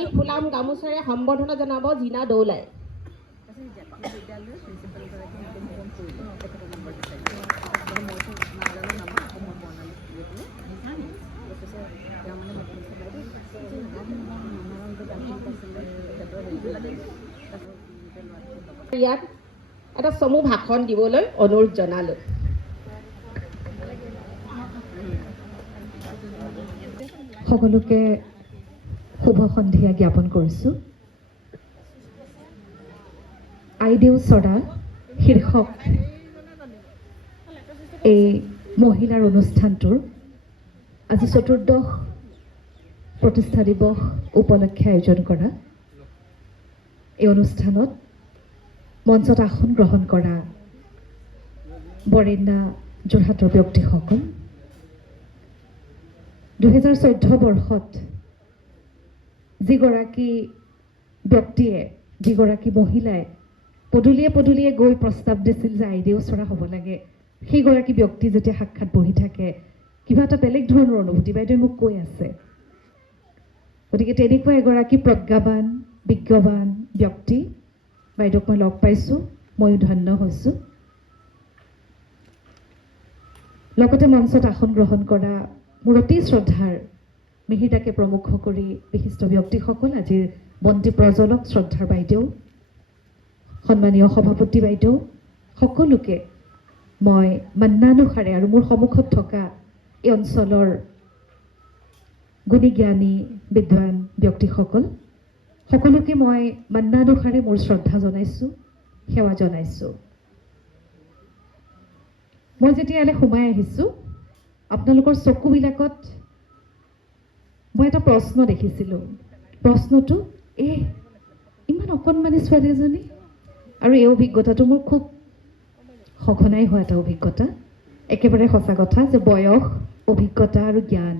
আন্তৰিক ফুলাম গামোচাৰে সম্বৰ্ধনা জনাব জিনা দৌলাই। ইয়াত এটা চমু ভাষণ দিবলৈ অনুৰোধ জনালোঁ। সকলোকে শুভ সন্ধিয়া জ্ঞাপন কৰিছোঁ। আইদেউ চৰা শীৰ্ষক এই মহিলাৰ অনুষ্ঠানটোৰ আজি ৪ৰ্থ প্ৰতিষ্ঠা দিৱস উপলক্ষে আয়োজন কৰা এই অনুষ্ঠানত মঞ্চত আসন গ্ৰহণ কৰা বৰেণ্য যোৰহাটৰ ব্যক্তিসকল, ২০১৪ বৰ্ষত যিগৰাকী ব্যক্তিয়ে যিগৰাকী মহিলাই পদূলিয়ে পদূলিয়ে গৈ প্ৰস্তাৱ দিছিল যে আইদেউ চৰা হ'ব লাগে, সেইগৰাকী ব্যক্তি যেতিয়া সাক্ষাৎ বহি থাকে কিবা এটা বেলেগ ধৰণৰ অনুভূতি বাইদেৱে মোক কৈ আছে। গতিকে তেনেকুৱা এগৰাকী প্ৰজ্ঞাবান বিজ্ঞবান ব্যক্তি বাইদেউক মই লগ পাইছোঁ, ময়ো ধন্য হৈছোঁ। লগতে মঞ্চত আসন গ্ৰহণ কৰা মোৰ অতি শ্ৰদ্ধাৰ মিহিৰদাকে প্ৰমুখ কৰি বিশিষ্ট ব্যক্তিসকল, আজিৰ বন্তি প্ৰজ্বলক শ্ৰদ্ধাৰ বাইদেউ, সন্মানীয় সভাপতি বাইদেউ, সকলোকে মই মান্যানুসাৰে আৰু মোৰ সন্মুখত থকা এই অঞ্চলৰ গুণী জ্ঞানী বিদ্বান ব্যক্তিসকল সকলোকে মই মান্যানুসাৰে মোৰ শ্ৰদ্ধা জনাইছোঁ, সেৱা জনাইছোঁ। মই যেতিয়া ইয়ালৈ সোমাই আহিছোঁ আপোনালোকৰ চকুবিলাকত মই এটা প্ৰশ্ন দেখিছিলোঁ। প্ৰশ্নটো ইমান অকণমানি ছোৱালী এজনী, আৰু এই অভিজ্ঞতাটো মোৰ খুব সঘনাই হোৱা এটা অভিজ্ঞতা। একেবাৰে সঁচা কথা যে বয়স, অভিজ্ঞতা আৰু জ্ঞান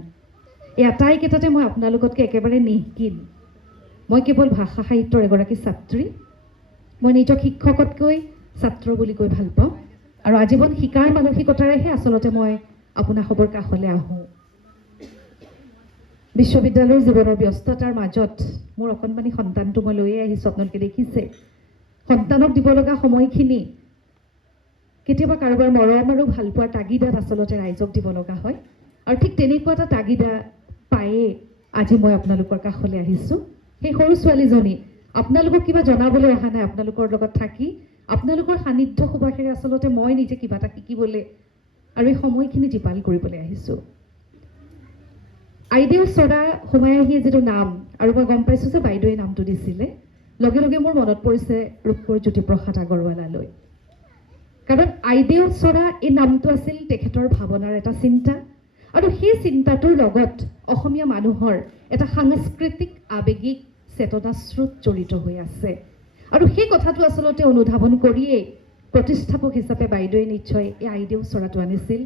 এই আটাইকেইটাতে মই আপোনালোকতকৈ একেবাৰে নিহিকিন। মই কেৱল ভাষা সাহিত্যৰ এগৰাকী ছাত্ৰী। মই নিজক শিক্ষকতকৈ ছাত্ৰ বুলি কৈ ভাল পাওঁ, আৰু আজীৱন শিকাৰ মানসিকতাৰেহে আচলতে মই আপোনাসৱৰ কাষলৈ আহোঁ। বিশ্ববিদ্যালয়ৰ জীৱনৰ ব্যস্ততাৰ মাজত মোৰ অকণমানি সন্তানটো মই লৈয়ে আহিছোঁ। আপোনালোকে দেখিছে সন্তানক দিব লগা সময়খিনি কেতিয়াবা কাৰোবাৰ মৰম আৰু ভালপোৱাৰ তাগিদাত আচলতে ৰাইজক দিব লগা হয়, আৰু ঠিক তেনেকুৱা এটা তাগিদা পায়ে আজি মই আপোনালোকৰ কাষলৈ আহিছোঁ। সেই সৰু ছোৱালীজনী আপোনালোকক কিবা জনাবলৈ অহা নাই, আপোনালোকৰ লগত থাকি আপোনালোকৰ সান্নিধ্য সুবাসেৰে আচলতে মই নিজে কিবা এটা শিকিবলৈ আৰু এই সময়খিনি জীপাল কৰিবলৈ আহিছোঁ। আইদেউ চৰা সোমাই আহি যিটো নাম, আৰু মই গম পাইছোঁ যে বাইদেৱে নামটো দিছিলে, লগে লগে মোৰ মনত পৰিছে ৰূপকোঁৱৰ জ্যোতিপ্ৰসাদ আগৰৱালালৈ। কাৰণ আইদেউ চৰা এই নামটো আছিল তেখেতৰ ভাৱনাৰ এটা চিন্তা, আৰু সেই চিন্তাটোৰ লগত অসমীয়া মানুহৰ এটা সাংস্কৃতিক আৱেগিক চেতনাস্ৰোত জড়িত হৈ আছে, আৰু সেই কথাটো আচলতে অনুধাৱন কৰিয়েই প্ৰতিষ্ঠাপক হিচাপে বাইদেৱে নিশ্চয় এই আইদেউ চৰাটো আনিছিল।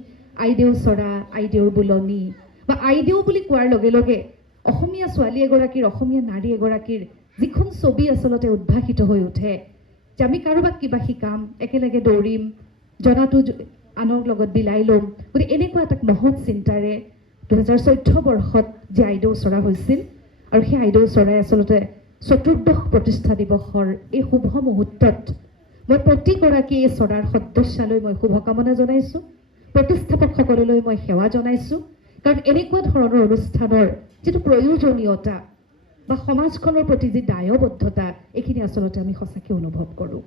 আইদেউ চৰা, আইদেউৰ বোলনি বা আইদেউ বুলি কোৱাৰ লগে লগে অসমীয়া ছোৱালী এগৰাকীৰ, অসমীয়া নাৰী এগৰাকীৰ যিখন ছবি আচলতে উদ্ভাসিত হৈ উঠে যে আমি কাৰোবাক কিবা শিকাম, একেলগে দৌৰিম, জনাটো আনৰ লগত বিলাই ল'ম। গতিকে এনেকুৱা এটা মহৎ চিন্তাৰে ২০১৪ বৰ্ষত যে আইদেউ চৰা হৈছিল, আৰু সেই আইদেউ চৰাই আচলতে ৪ৰ্থ প্ৰতিষ্ঠা দিৱসৰ এই শুভ মুহূৰ্তত মই প্ৰতিগৰাকী এই চৰাৰ সদস্যালৈ মই শুভকামনা জনাইছোঁ, প্ৰতিষ্ঠাপকসকললৈ মই সেৱা জনাইছোঁ। কাৰণ এনেকুৱা ধৰণৰ অনুষ্ঠানৰ যিটো প্ৰয়োজনীয়তা বা সমাজখনৰ প্ৰতি যি দায়বদ্ধতা, এইখিনি আচলতে আমি সঁচাকৈ অনুভৱ কৰোঁ।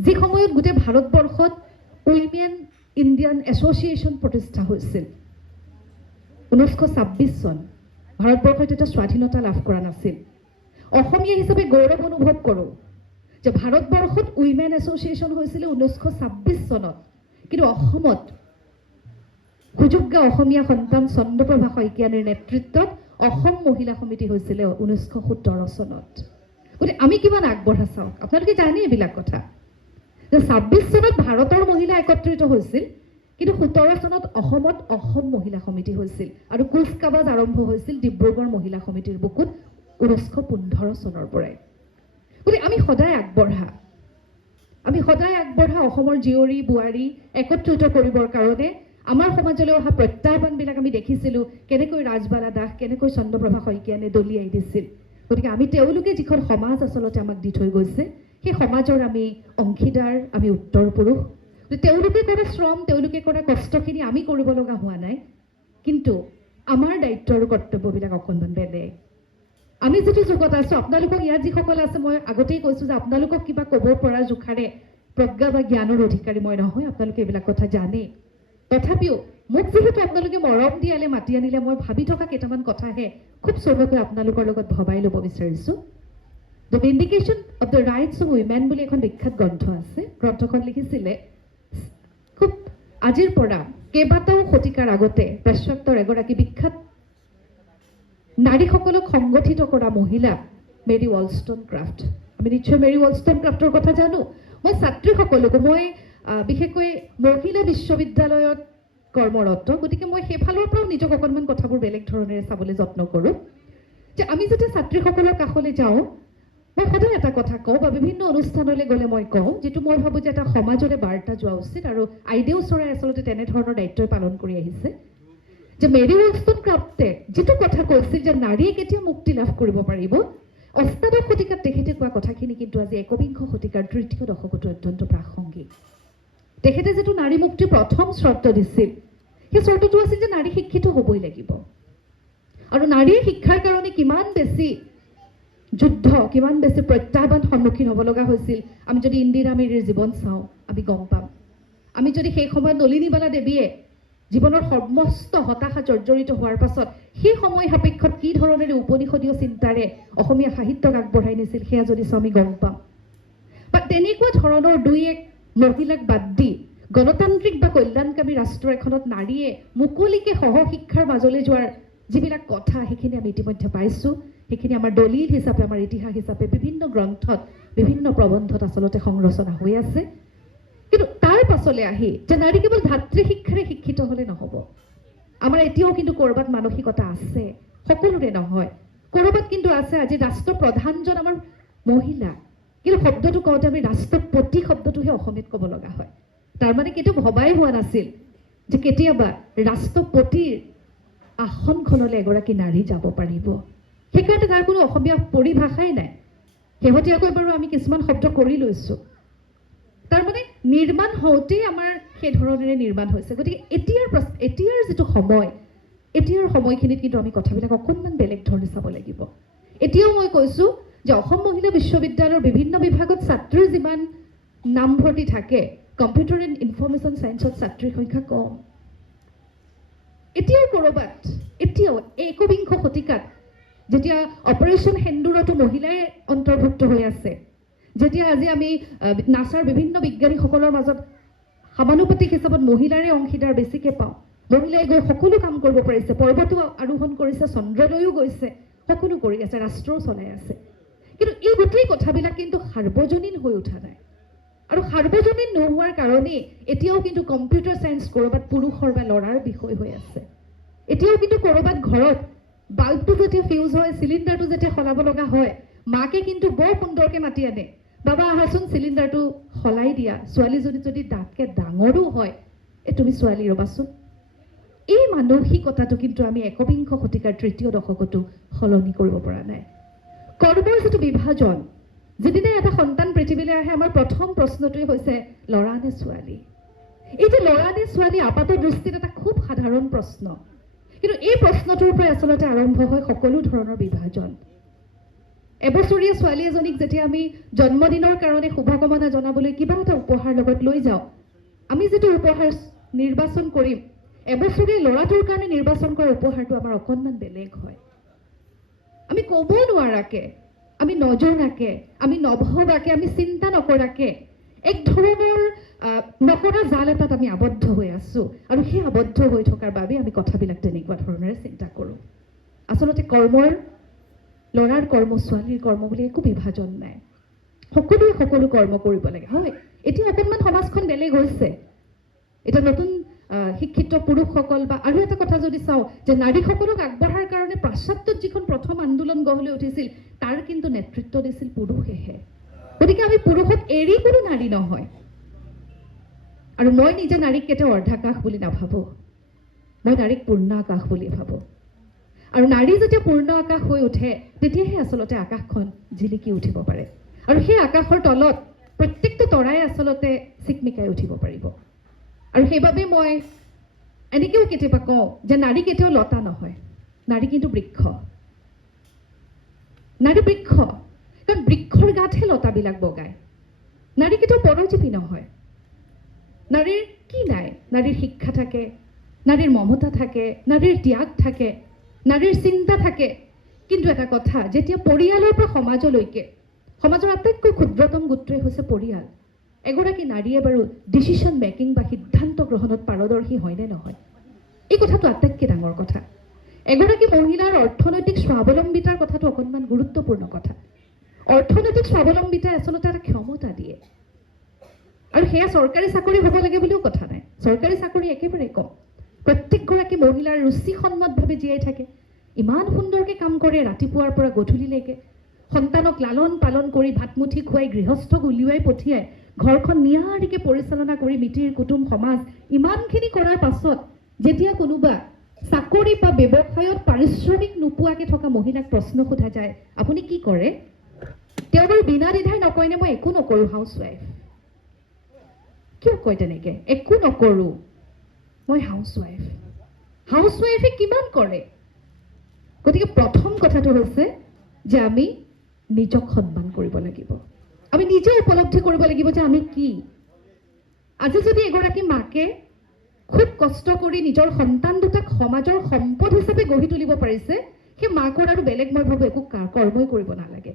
যি সময়ত গোটেই ভাৰতবৰ্ষত উইমেন ইণ্ডিয়ান এছ'চিয়েশ্যন প্ৰতিষ্ঠা হৈছিল 1926 চন, ভাৰতবৰ্ষই তেতিয়া স্বাধীনতা লাভ কৰা নাছিল। অসমীয়া হিচাপে গৌৰৱ অনুভৱ কৰোঁ যে ভাৰতবৰ্ষত উইমেন এছ'চিয়েশ্যন হৈছিলে 1926 চনত, কিন্তু অসমত সুযোগ্য অসমীয়া সন্তান চন্দ্ৰপ্ৰভা শইকীয়ানীৰ নেতৃত্বত অসম মহিলা সমিতি হৈছিলে 1917 চনত। গতিকে আমি কিমান আগবঢ়া চাওক, আপোনালোকে জানে এইবিলাক কথা যে 26 চনত ভাৰতৰ মহিলা একত্ৰিত হৈছিল, কিন্তু 17 চনত অসমত অসম মহিলা সমিতি হৈছিল, আৰু কুচকাৱাজ আৰম্ভ হৈছিল ডিব্ৰুগড় মহিলা সমিতিৰ বুকুত 1915 চনৰ পৰাই। গতিকে আমি সদায় আগবঢ়া, অসমৰ জীয়ৰী বোৱাৰী একত্ৰিত কৰিবৰ কাৰণে আমাৰ সমাজলৈ অহা প্ৰত্যাহ্বানবিলাক আমি দেখিছিলোঁ, কেনেকৈ ৰাজবালা দাস, কেনেকৈ চন্দ্ৰপ্ৰভা শইকীয়ানে দলিয়াই দিছিল। গতিকে আমি তেওঁলোকে যিখন সমাজ আচলতে আমাক দি থৈ গৈছে সেই সমাজৰ আমি অংশীদাৰ, আমি উত্তৰ পুৰুষ। তেওঁলোকে কৰা শ্ৰম, তেওঁলোকে কৰা কষ্টখিনি আমি কৰিব লগা হোৱা নাই, কিন্তু আমাৰ দায়িত্ব আৰু কৰ্তব্যবিলাক অকণমান বেলেগ। আমি যিটো যুগত আছোঁ, আপোনালোকক ইয়াত যিসকল আছে মই আগতেই কৈছোঁ যে আপোনালোকক কিবা ক'ব পৰা জোখাৰে প্ৰজ্ঞা বা জ্ঞানৰ অধিকাৰী মই নহয়, আপোনালোকে এইবিলাক কথা জানে। তথাপিও মোক যিহেতু আপোনালোকে মৰম দিয়ালে, মাতি আনিলে, মই ভাবি থকা কেইটামান কথাহে খুব চমুকৈ আপোনালোকৰ লগত ভবাই ল'ব বিচাৰিছোঁ। The vindication of the rights of women বুলি এখন বিখ্যাত গ্ৰন্থ আছে। গ্ৰন্থখন লিখিছিলে খুব আজিৰ পৰা কেইবাটাও শতিকাৰ আগতে পাশ্চাত্যৰ এগৰাকী বিখ্যাত নাৰীসকলক সংগঠিত কৰা মহিলা মেৰী ৱলষ্টনক্ৰাফ্ট। আমি নিশ্চয় মেৰী ৱলষ্টনক্ৰাফ্টৰ কথা জানো। মই ছাত্ৰীসকলকো, মই বিশেষকৈ মহিলা বিশ্ববিদ্যালয়ত কৰ্মৰত, গতিকে মই সেইফালৰ পৰাও নিজক অকণমান কথাবোৰ বেলেগ ধৰণেৰে চাবলৈ যত্ন কৰোঁ। যে আমি যেতিয়া ছাত্ৰীসকলৰ কাষলৈ যাওঁ, মই সদায় এটা কথা কওঁ বা বিভিন্ন অনুষ্ঠানলৈ গ'লে মই কওঁ, যিটো মই ভাবোঁ যে এটা সমাজলৈ বাৰ্তা যোৱা উচিত, আৰু আইদেউ চৰাই আচলতে তেনেধৰণৰ দায়িত্বই পালন কৰি আহিছে। যে মেৰী ৱলষ্টনক্ৰাফ্টে যিটো কথা কৈছিল যে নাৰীয়ে কেতিয়া মুক্তি লাভ কৰিব পাৰিব, অষ্টাদশ শতিকাত তেখেতে কোৱা কথাখিনি কিন্তু আজি একবিংশ শতিকাৰ তৃতীয় দশকতো অত্যন্ত প্ৰাসংগিক। তেখেতে যিটো নাৰী মুক্তিৰ প্ৰথম চৰ্ত দিছিল, সেই চৰ্তটো আছিল যে নাৰী শিক্ষিত হ'বই লাগিব। আৰু নাৰীৰ শিক্ষাৰ কাৰণে কিমান বেছি যুদ্ধ, কিমান বেছি প্ৰত্যাহ্বান সন্মুখীন হ'ব লগা হৈছিল, আমি যদি ইন্দিৰা মিৰিৰ জীৱন চাওঁ আমি গম পাম। আমি যদি সেই সময়ত নলিনীবালা দেৱীয়ে জীৱনৰ সমস্ত হতাশা জৰ্জৰিত হোৱাৰ পাছত সেই সময় সাপেক্ষত কি ধৰণেৰে উপনিষদীয় চিন্তাৰে অসমীয়া সাহিত্যক আগবঢ়াই নিছিল, সেয়া যদি চাওঁ আমি গম পাম। বা তেনেকুৱা ধৰণৰ দুই এক মহিলাক বাদ দি গণতান্ত্ৰিক বা কল্যাণকামী ৰাষ্ট্ৰ এখনত নাৰীয়ে মুকলিকে সহশিক্ষাৰ মাজলৈ যোৱাৰ যিবিলাক কথা, সেইখিনি আমি ইতিমধ্যে পাইছোঁ। সেইখিনি আমাৰ দলিল হিচাপে, আমাৰ ইতিহাস হিচাপে বিভিন্ন গ্ৰন্থত, বিভিন্ন প্ৰবন্ধত আচলতে সংৰচনা হৈ আছে। কিন্তু তাৰ পাছলৈ আহি যে নাৰী কেৱল ধাত্ৰী শিক্ষাৰে শিক্ষিত হ'লে নহ'ব। আমাৰ এতিয়াও কিন্তু ক'ৰবাত মানসিকতা আছে, সকলোৰে নহয়, ক'ৰবাত কিন্তু আছে। আজি ৰাষ্ট্ৰপ্ৰধানজন আমাৰ মহিলা, কিন্তু শব্দটো কওঁতে আমি ৰাষ্ট্ৰপতি শব্দটোহে অসমীয়াত ক'ব লগা হয়। তাৰমানে কেতিয়াও ভবাই হোৱা নাছিল যে কেতিয়াবা ৰাষ্ট্ৰপতিৰ আসনখনলৈ এগৰাকী নাৰী যাব পাৰিব। সেইকাৰণে তাৰ কোনো অসমীয়া পৰিভাষাই নাই। শেহতীয়াকৈ বাৰু আমি কিছুমান শব্দ কৰি লৈছোঁ। তাৰমানে নিৰ্মাণ হওঁতেই আমাৰ সেই ধৰণেৰে নিৰ্মাণ হৈছে। গতিকে এতিয়াৰ যিটো সময়, এতিয়াৰ সময়খিনিত কিন্তু আমি কথাবিলাক অকণমান বেলেগ ধৰণে চাব লাগিব। এতিয়াও মই কৈছোঁ যে অসম মহিলা বিশ্ববিদ্যালয়ৰ বিভিন্ন বিভাগত ছাত্ৰীৰ যিমান নামভৰ্তি থাকে, কম্পিউটাৰ এণ্ড ইনফৰ্মেশ্যন ছায়েন্সত ছাত্ৰীৰ সংখ্যা কম। এতিয়াও ক'ৰবাত, এতিয়াও একবিংশ শতিকাত যেতিয়া অপাৰেশ্যন সেন্দুৰতো মহিলাই অন্তৰ্ভুক্ত হৈ আছে, যেতিয়া আজি আমি নাছাৰ বিভিন্ন বিজ্ঞানীসকলৰ মাজত সমানুপাতিক হিচাপত মহিলাৰে অংশীদাৰ বেছিকৈ পাওঁ, মহিলাই গৈ সকলো কাম কৰিব পাৰিছে, পৰ্বতো আৰোহণ কৰিছে, চন্দ্ৰলৈও গৈছে, সকলো কৰি আছে, ৰাষ্ট্ৰও চলাই আছে। কিন্তু এই গোটেই কথাবিলাক কিন্তু সাৰ্বজনীন হৈ উঠা নাই। আৰু সাৰ্বজনীন নোহোৱাৰ কাৰণেই এতিয়াও কিন্তু কম্পিউটাৰ ছায়েন্স ক'ৰবাত পুৰুষৰ বা ল'ৰাৰ বিষয় হৈ আছে। এতিয়াও কিন্তু ক'ৰবাত ঘৰত বাল্বটো যেতিয়া ফিউজ হয়, চিলিণ্ডাৰটো যেতিয়া সলাব লগা হয়, মাকে কিন্তু বৰ সুন্দৰকৈ মাতি আনে, বাবা আহাচোন চিলিণ্ডাৰটো সলাই দিয়া। ছোৱালীজনী যদি দাঁতকৈ ডাঙৰো হয়, তুমি ছোৱালী ৰ'বাচোন। এই মানসিকতাটো কিন্তু আমি একবিংশ শতিকাৰ তৃতীয় দশকতো সলনি কৰিব পৰা নাই। কৰ্মৰ যিটো বিভাজন, যেদিনাই এটা সন্তান পৃথিৱীলৈ আহে, আমাৰ প্ৰথম প্ৰশ্নটোৱে হৈছে ল'ৰা নে ছোৱালী। এই যে ল'ৰা নে ছোৱালী আপাত দৃষ্টিত এটা খুব সাধাৰণ প্ৰশ্ন, কিন্তু এই প্ৰশ্নটোৰ পৰাই আচলতে আৰম্ভ হয় সকলো ধৰণৰ বিভাজন। এবছৰীয়া ছোৱালী এজনীক যেতিয়া আমি জন্মদিনৰ কাৰণে শুভকামনা জনাবলৈ কিবা এটা উপহাৰ লগত লৈ যাওঁ, আমি যিটো উপহাৰ নিৰ্বাচন কৰিম, এবছৰীয়া ল'ৰাটোৰ কাৰণে নিৰ্বাচন কৰা উপহাৰটো আমাৰ অকণমান বেলেগ হয়। আমি ক'ব নোৱাৰাকে, আমি নজনাকে, আমি নভবাকে, আমি চিন্তা নকৰাকে এক ধৰণৰ নকৰা জাল এটাত আমি আবদ্ধ হৈ আছোঁ। আৰু সেই আবদ্ধ হৈ থকাৰ বাবে আমি কথাবিলাক তেনেকুৱা ধৰণেৰে চিন্তা কৰোঁ। আচলতে কৰ্মৰ, ল'ৰাৰ কৰ্ম, ছোৱালীৰ কৰ্ম বুলি একো বিভাজন নাই। সকলোৱে সকলো কৰ্ম কৰিব লাগে। হয়, এতিয়া অকণমান সমাজখন বেলেগ হৈছে। এতিয়া নতুন শিক্ষিত পুৰুষসকল, বা আৰু এটা কথা যদি চাওঁ যে নাৰীসকলক আগবঢ়াৰ কাৰণে পাশ্চাত্যত যিখন প্ৰথম আন্দোলন গঢ় লৈ উঠিছিল, তাৰ কিন্তু নেতৃত্ব দিছিল পুৰুষেহে। গতিকে আমি পুৰুষক এৰি কোনো নাৰী নহয়। আৰু মই নিজে নাৰীক কেতিয়াও অৰ্ধাকাশ বুলি নাভাবোঁ, মই নাৰীক পূৰ্ণাকাশ বুলি ভাবোঁ। আৰু নাৰী যেতিয়া পূৰ্ণ আকাশ হৈ উঠে তেতিয়াহে আচলতে আকাশখন জিলিকি উঠিব পাৰে আৰু সেই আকাশৰ তলত প্ৰত্যেকটো তৰাই আচলতে চিকমিকাই উঠিব পাৰিব আৰু সেইবাবে মই এনেকৈও কেতিয়াবা কওঁ যে নাৰী কেতিয়াও লতা নহয় নাৰী কিন্তু বৃক্ষ নাৰী বৃক্ষ কাৰণ বৃক্ষৰ গাতহে লতাবিলাক বগায় নাৰী কেতিয়াও পৰজীৱী নহয় নাৰীৰ কি নাই নাৰীৰ শিক্ষা থাকে নাৰীৰ মমতা থাকে নাৰীৰ ত্যাগ থাকে নাৰীৰ চিন্তা থাকে কিন্তু এটা কথা যেতিয়া পৰিয়ালৰ পৰা সমাজলৈকে সমাজৰ আটাইতকৈ ক্ষুদ্ৰতম গোটটোৱে হৈছে পৰিয়াল এগৰাকী নাৰীয়ে বাৰু ডিচিশ্যন মেকিং বা সিদ্ধান্ত গ্ৰহণত পাৰদৰ্শী হয়নে নহয় এই কথাটো আটাইতকৈ ডাঙৰ কথা এগৰাকী মহিলাৰ অৰ্থনৈতিক স্বাৱলম্বিতাৰ কথাটো অকণমান গুৰুত্বপূৰ্ণ কথা অৰ্থনৈতিক স্বাৱলম্বিতাই আচলতে এটা ক্ষমতা দিয়ে আৰু সেয়া চৰকাৰী চাকৰি হ'ব লাগে বুলিও কথা নাই চৰকাৰী চাকৰি একেবাৰে কম প্ৰত্যেকগৰাকী মহিলাৰ ৰুচিসন্মতভাৱে জীয়াই থাকে ইমান সুন্দৰকৈ কাম কৰে ৰাতিপুৱাৰ পৰা গধূলিলৈকে সন্তানক লালন পালন কৰি ভাতমুঠি খুৱাই গৃহস্থক উলিয়াই পঠিয়াই ঘৰখন নিয়াৰিকৈ পৰিচালনা কৰি মিতিৰ কুটুম সমাজ ইমানখিনি কৰাৰ পাছত যেতিয়া কোনোবা চাকৰি বা ব্যৱসায়ত পাৰিশ্ৰমিক নোপোৱাকৈ থকা মহিলাক প্ৰশ্ন সোধা যায় আপুনি কি কৰে তেওঁ বাৰু বিনা দ্বিধাই নকয়নে মই একো নকৰোঁ হাউচৱাইফ কিয় কয় তেনেকৈ একো নকৰোঁ মই হাউচৱাইফ হাউচৱাইফে কিমান কৰে গতিকে প্ৰথম কথাটো হৈছে যে আমি নিজক সন্মান কৰিব লাগিব আমি নিজে উপলব্ধি কৰিব লাগিব যে আমি কি আজি যদি এগৰাকী মাকে খুব কষ্ট কৰি নিজৰ সন্তান দুটাক সমাজৰ সম্পদ হিচাপে গঢ়ি তুলিব পাৰিছে সেই মাকৰ আৰু বেলেগ মই ভাবোঁ একো কৰ্মই কৰিব নালাগে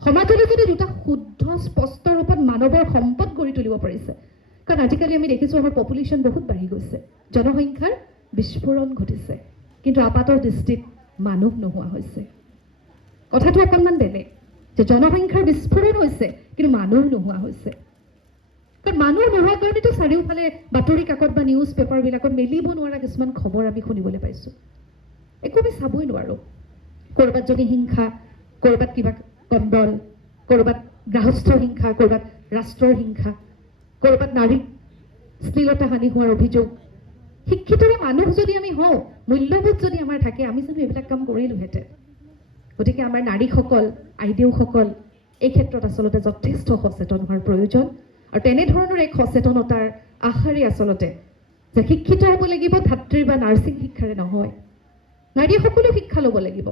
সমাজলৈ যদি দুটা শুদ্ধ স্পষ্ট ৰূপত মানৱৰ সম্পদ গঢ়ি তুলিব পাৰিছে কাৰণ আজিকালি আমি দেখিছোঁ আমাৰ পপুলেশ্যন বহুত বাঢ়ি গৈছে জনসংখ্যাৰ বিস্ফোৰণ ঘটিছে কিন্তু আপাতৰ দৃষ্টিত মানুহ নোহোৱা হৈছে কথাটো অকণমান বেলেগ যে জনসংখ্যাৰ বিস্ফোৰণ হৈছে কিন্তু মানুহ নোহোৱা হৈছে কাৰণ মানুহ নোহোৱাৰ কাৰণেতো চাৰিওফালে বাতৰি কাকত বা নিউজ পেপাৰবিলাকত মেলিব নোৱাৰা কিছুমান খবৰ আমি শুনিবলৈ পাইছোঁ একো আমি চাবই নোৱাৰোঁ ক'ৰবাত যদি হিংসা ক'ৰবাত কিবা কণ্ডল ক'ৰবাত গৃহস্থৰ হিংসা ক'ৰবাত ৰাষ্ট্ৰৰ হিংসা ক'ৰবাত নাৰীক শ্লীলতা হানি হোৱাৰ অভিযোগ শিক্ষিতৰে মানুহ যদি আমি হওঁ মূল্যবোধ যদি আমাৰ থাকে আমি জানো এইবিলাক কাম কৰিলোহেঁতেন গতিকে আমাৰ নাৰীসকল আইদেউসকল এই ক্ষেত্ৰত আচলতে যথেষ্ট সচেতন হোৱাৰ প্ৰয়োজন আৰু তেনেধৰণৰ এক সচেতনতাৰ আশাৰে আচলতে যে শিক্ষিত হ'ব লাগিব ধাত্ৰী বা নাৰ্ছিং শিক্ষাৰে নহয় নাৰীয়ে সকলো শিক্ষা ল'ব লাগিব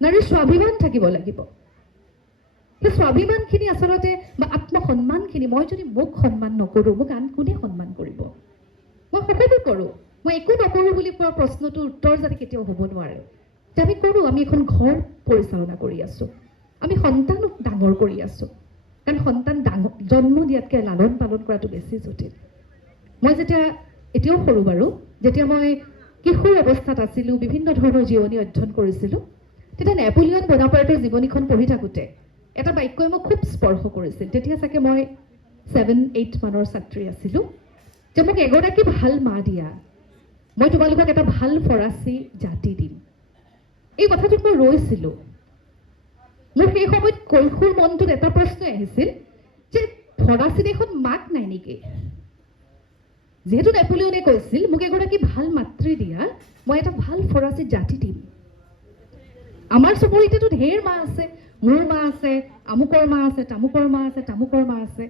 নাৰীৰ স্বাভিমান থাকিব লাগিব সেই স্বাভিমানখিনি আচলতে বা আত্মসন্মানখিনি মই যদি মোক সন্মান নকৰোঁ মোক আন কোনে সন্মান কৰিব মই সকলো কৰোঁ মই একো নকৰোঁ বুলি কোৱা প্ৰশ্নটোৰ উত্তৰ যাতে কেতিয়াও হ'ব নোৱাৰে যে আমি কৰোঁ আমি এখন ঘৰ পৰিচালনা কৰি আছোঁ আমি সন্তানক ডাঙৰ কৰি আছোঁ কাৰণ সন্তান জন্ম দিয়াতকৈ লালন পালন কৰাটো বেছি জটিল মই যেতিয়া এতিয়াও সৰু বাৰু যেতিয়া মই কিশোৰ অৱস্থাত আছিলোঁ বিভিন্ন ধৰণৰ জীৱনী অধ্যয়ন কৰিছিলোঁ তেতিয়া নেপোলিয়ন বনাপাৰ্টৰ জীৱনীখন পঢ়ি থাকোঁতে এটা বাক্যই মোক খুব স্পৰ্শ কৰিছিল তেতিয়া চাগে মই 7-8 মানৰ ছাত্ৰী আছিলোঁ যে মোক এগৰাকী ভাল মা দিয়া মই তোমালোকক এটা ভাল ফৰাচী জাতি দিম এই কথাটোত মই ৰৈছিলোঁ মোৰ সেই সময়ত কৈশোৰ মনটোত এটা প্ৰশ্ন আহিছিল যে ফৰাচী দেশত মাক নাই নেকি যিহেতু নেপোলিয়নে কৈছিল মোক এগৰাকী ভাল মাতৃ দিয়া মই এটা ভাল ফৰাচী জাতি দিম আমাৰ চবৰিতেতো ঢেৰ মা আছে মোৰ মা আছে আমুকৰ মা আছে তামুকৰ মা আছে তামুকৰ মা আছে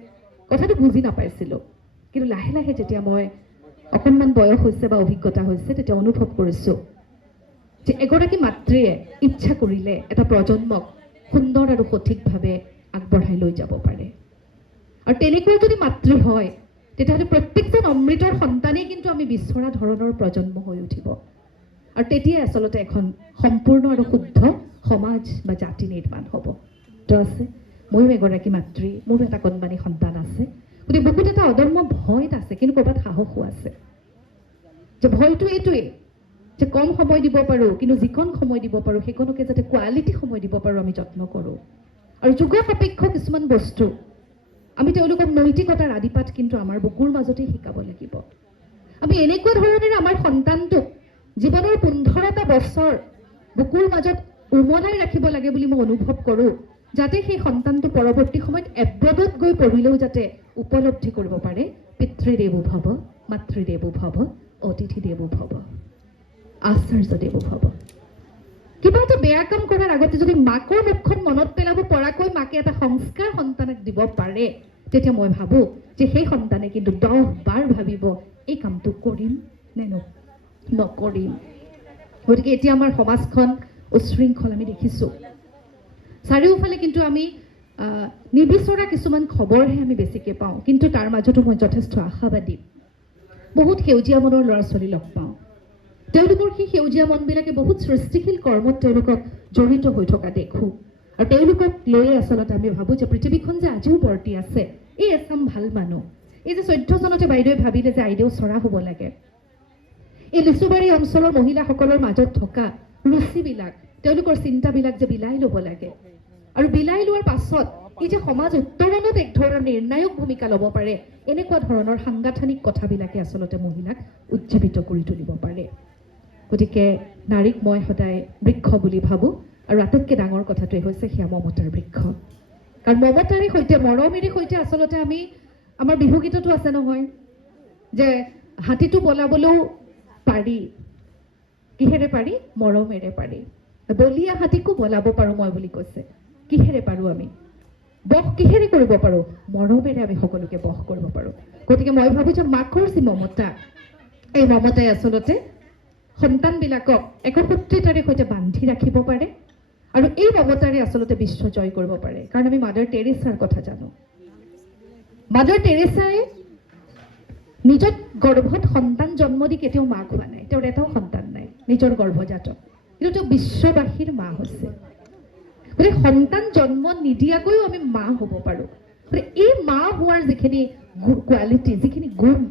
কথাটো বুজি নাপাইছিলোঁ কিন্তু লাহে লাহে যেতিয়া মই অকণমান বয়স হৈছে বা অভিজ্ঞতা হৈছে তেতিয়া অনুভৱ কৰিছোঁ যে এগৰাকী মাতৃয়ে ইচ্ছা কৰিলে এটা প্ৰজন্মক সুন্দৰ আৰু সঠিকভাৱে আগবঢ়াই লৈ যাব পাৰে আৰু তেনেকৈ যদি মাতৃ হয় তেতিয়াহ'লে প্ৰত্যেকজন অমৃতৰ সন্তানেই কিন্তু আমি বিচৰা ধৰণৰ প্ৰজন্ম হৈ উঠিব আৰু তেতিয়াই আচলতে এখন সম্পূৰ্ণ আৰু শুদ্ধ সমাজ বা জাতি নিৰ্মাণ হ'ব তো আছে ময়ো এগৰাকী মাতৃ মোৰো এটা কণমানি সন্তান আছে গতিকে বহুত এটা অদম্য ভয় আছে কিন্তু ক'ৰবাত সাহসো আছে যে ভয়টো এইটোৱেই যে কম সময় দিব পাৰোঁ কিন্তু যিকণ সময় দিব পাৰোঁ সেইকণকে যাতে কোৱালিটি সময় দিব পাৰোঁ আমি যত্ন কৰোঁ আৰু যুগ সাপেক্ষ কিছুমান বস্তু আমি তেওঁলোকক নৈতিকতাৰ আদিপাঠ কিন্তু আমাৰ বুকুৰ মাজতেই শিকাব লাগিব আমি এনেকুৱা ধৰণেৰে আমাৰ সন্তানটোক জীৱনৰ 15টা বছৰ বুকুৰ মাজত উমলাই ৰাখিব লাগে বুলি মই অনুভৱ কৰোঁ যাতে সেই সন্তানটো পৰৱৰ্তী সময়ত এব্ৰডত গৈ পঢ়িলেও যাতে উপলব্ধি কৰিব পাৰে পিতৃদেৱো ভৱ মাতৃদেৱো ভৱ অতিথিদেৱো ভৱ আচাৰ্য দেৱো ভৱ কিবা এটা বেয়া কাম কৰাৰ আগতে যদি মাকৰ মুখখন মনত পেলাব পৰাকৈ মাকে এটা সংস্কাৰ সন্তানক দিব পাৰে, তেতিয়া মই ভাবোঁ যে সেই সন্তানে কিন্তু 10 বাৰ ভাবিব এই কামটো কৰিম নে নকৰিম। গতিকে এতিয়া আমাৰ সমাজখন উশৃংখল আমি দেখিছোঁ। চাৰিওফালে কিন্তু আমি নিবিচৰা কিছুমান খবৰহে আমি বেছিকৈ পাওঁ, কিন্তু তাৰ মাজতো মই যথেষ্ট আশাবাদী। বহুত সেউজীয়া মনৰ ল'ৰা ছোৱালী লগ পাওঁ। তেওঁলোকৰ সেই সেউজীয়া মনবিলাকে বহুত সৃষ্টিশীল কৰ্মত তেওঁলোকক জড়িত হৈ থকা দেখোঁ। আৰু তেওঁলোকক লৈয়ে আচলতে আমি ভাবোঁ যে পৃথিৱীখন যে আজিও বৰ্তি আছে, এই এচাম ভাল মানুহ। এই যে 14 চনতে বাইদেৱে ভাবিলে যে আইদেউ চৰা হ'ব লাগে, এই লিচুবাৰী অঞ্চলৰ মহিলাসকলৰ মাজত থকা ৰুচিবিলাক, তেওঁলোকৰ চিন্তাবিলাক যে বিলাই ল'ব লাগে, আৰু বিলাই লোৱাৰ পাছত এই যে সমাজ উত্তৰণত এক ধৰণৰ নিৰ্ণায়ক ভূমিকা ল'ব পাৰে, এনেকুৱা ধৰণৰ সাংগঠনিক কথাবিলাকে আচলতে মহিলাক উজ্জীৱিত কৰি তুলিব পাৰে। গতিকে নাৰীক মই সদায় বৃক্ষ বুলি ভাবোঁ, আৰু আটাইতকৈ ডাঙৰ কথাটোৱে হৈছে সেয়া মমতাৰ বৃক্ষ। কাৰণ মমতাৰে সৈতে, মৰমেৰে সৈতে আচলতে আমি, আমাৰ বিহু গীততো আছে নহয় যে হাতীটো পলাবলৈও পাৰি, কিহেৰে পাৰি? মৰমেৰে পাৰি। বলিয়া হাতীকো বলাব পাৰোঁ মই বুলি কৈছে। কিহেৰে পাৰোঁ আমি? বস কিহেৰে কৰিব পাৰোঁ? মৰমেৰে আমি সকলোকে বস কৰিব পাৰোঁ। গতিকে মই ভাবোঁ যে মাকৰ যি মমতা, এই মমতাই আচলতে সন্তানবিলাকক একসূত্ৰিতাৰে সৈতে বান্ধি ৰাখিব পাৰে, আৰু এই মমতাৰে আচলতে বিশ্ব জয় কৰিব পাৰে। কাৰণ আমি মাদাৰ টেৰেছাৰ কথা জানো। মাদাৰ টেৰেছাই নিজৰ গৰ্ভত সন্তান জন্ম দি কেতিয়াও মাক হোৱা নাই, তেওঁৰ এটাও সন্তান নাই নিজৰ গৰ্ভজাত, কিন্তু তেওঁ বিশ্ববাসীৰ মা হৈছে। গতিকে সন্তান জন্ম নিদিয়াকৈও আমি মা হ'ব পাৰোঁ। গতিকে এই মা হোৱাৰ যিখিনি কোৱালিটি, যিখিনি গুণ,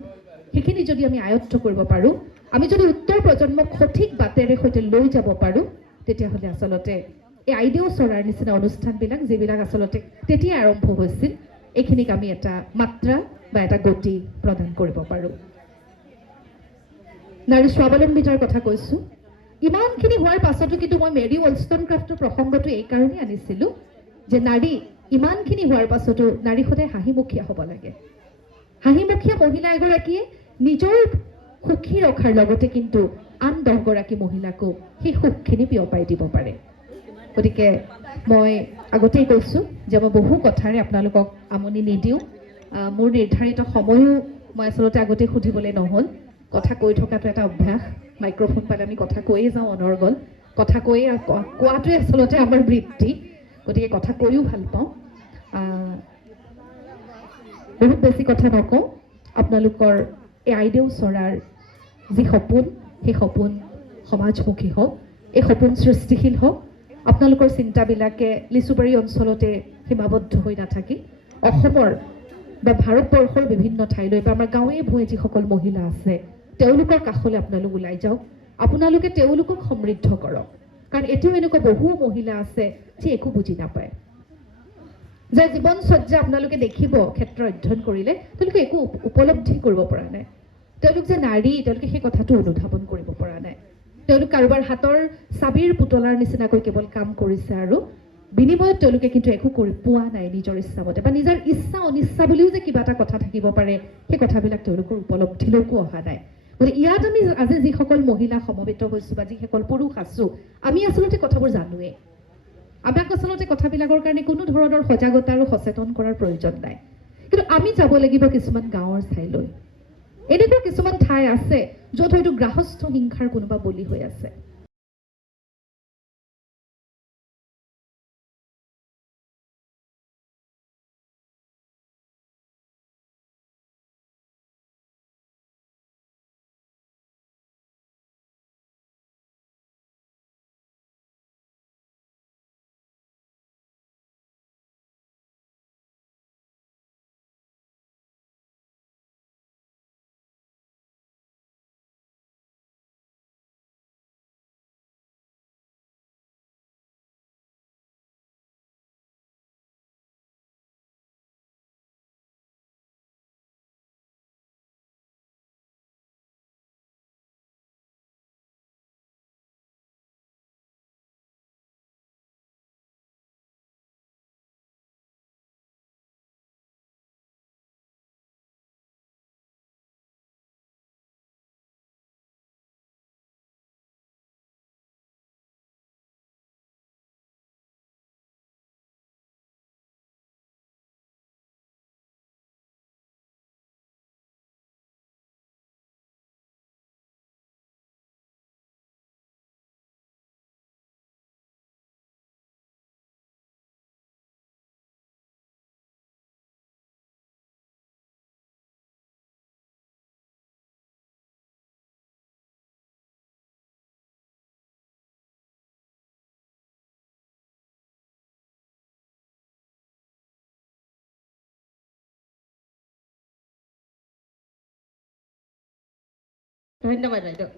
সেইখিনি যদি আমি আয়ত্ব কৰিব পাৰোঁ, আমি যদি উত্তৰ প্ৰজন্মক সঠিক বাটেৰে সৈতে লৈ যাব পাৰোঁ, তেতিয়াহ'লে আচলতে এই আইদেউ চৰাৰ নিচিনা অনুষ্ঠানবিলাক, যিবিলাক আচলতে তেতিয়াই আৰম্ভ হৈছিল, এইখিনিক আমি এটা মাত্ৰা বা এটা গতি প্ৰদান কৰিব পাৰোঁ। নাৰী স্বাৱলম্বিতাৰ কথা কৈছোঁ। ইমানখিনি হোৱাৰ পাছতো কিন্তু মই মেৰী ওলষ্টনক্ৰাফ্টৰ প্ৰসংগটো এই কাৰণেই আনিছিলোঁ যে নাৰী ইমানখিনি হোৱাৰ পাছতো নাৰী সদায় হাঁহিমুখীয়া হ'ব লাগে। হাঁহিমুখীয়া মহিলা এগৰাকীয়ে নিজৰ সুখী ৰখাৰ লগতে কিন্তু আন 10 গৰাকী মহিলাকো সেই সুখখিনি বিয়পাই দিব পাৰে। গতিকে মই আগতেই কৈছোঁ যে মই বহু কথাৰে আপোনালোকক আমনি নিদিওঁ। মোৰ নিৰ্ধাৰিত সময়ো মই আচলতে আগতে সুধিবলৈ নহ'ল। কথা কৈ থকাটো এটা অভ্যাস। মাইক্ৰফোন পালে আমি কথা কৈয়ে যাওঁ অনৰ্গল। কথা কৈয়ে কোৱাটোৱে আচলতে আমাৰ বৃত্তি। গতিকে কথা কৈও ভাল পাওঁ। বহুত বেছি কথা নকওঁ। আপোনালোকৰ এই আইদেউ চৰাৰ যি সপোন, সেই সপোন সমাজমুখী হওক, এই সপোন সৃষ্টিশীল হওক। আপোনালোকৰ চিন্তাবিলাকে লিচুবাৰী অঞ্চলতে সীমাবদ্ধ হৈ নাথাকি অসমৰ বা ভাৰতবৰ্ষৰ বিভিন্ন ঠাইলৈ, বা আমাৰ গাঁৱে ভূঞে যিসকল মহিলা আছে, তেওঁলোকৰ কাষলৈ আপোনালোক ওলাই যাওক। আপোনালোকে তেওঁলোকক সমৃদ্ধ কৰক। কাৰণ এতিয়াও এনেকুৱা বহু মহিলা আছে যি একো বুজি নাপায়, যাৰ জীৱনচৰ্যা আপোনালোকে দেখিব ক্ষেত্ৰ অধ্যয়ন কৰিলে তেওঁলোকে একো উপলব্ধি কৰিব পৰা নাই। তেওঁলোক যে নাৰী, তেওঁলোকে সেই কথাটো অনুধাৱন কৰিব পৰা নাই। তেওঁলোক কাৰোবাৰ হাতৰ চাবিৰ পুতলাৰ নিচিনাকৈ কেৱল কাম কৰিছে, আৰু বিনিময়ত তেওঁলোকে কিন্তু একো কৰি পোৱা নাই নিজৰ ইচ্ছামতে, বা নিজৰ ইচ্ছা অনিচ্ছা বুলিও যে কিবা এটা কথা থাকিব পাৰে, সেই কথাবিলাক তেওঁলোকৰ উপলব্ধিলৈকো অহা নাই। গতিকে ইয়াত আমি আজি যিসকল মহিলা সমবেত হৈছোঁ বা যিসকল পুৰুষ আছোঁ, আমি আচলতে কথাবোৰ জানোৱেই। আমাক আচলতে কথাবিলাকৰ কাৰণে কোনো ধৰণৰ সজাগতা আৰু সচেতন কৰাৰ প্ৰয়োজন নাই। কিন্তু আমি যাব লাগিব কিছুমান গাঁৱৰ ঠাইলৈ। এনেকুৱা কিছুমান ঠাই আছে য'ত হয়তো গ্ৰাহস্থ হিংসাৰ কোনোবা বলি হৈ আছে। ধন্যবাদ বাইদেউ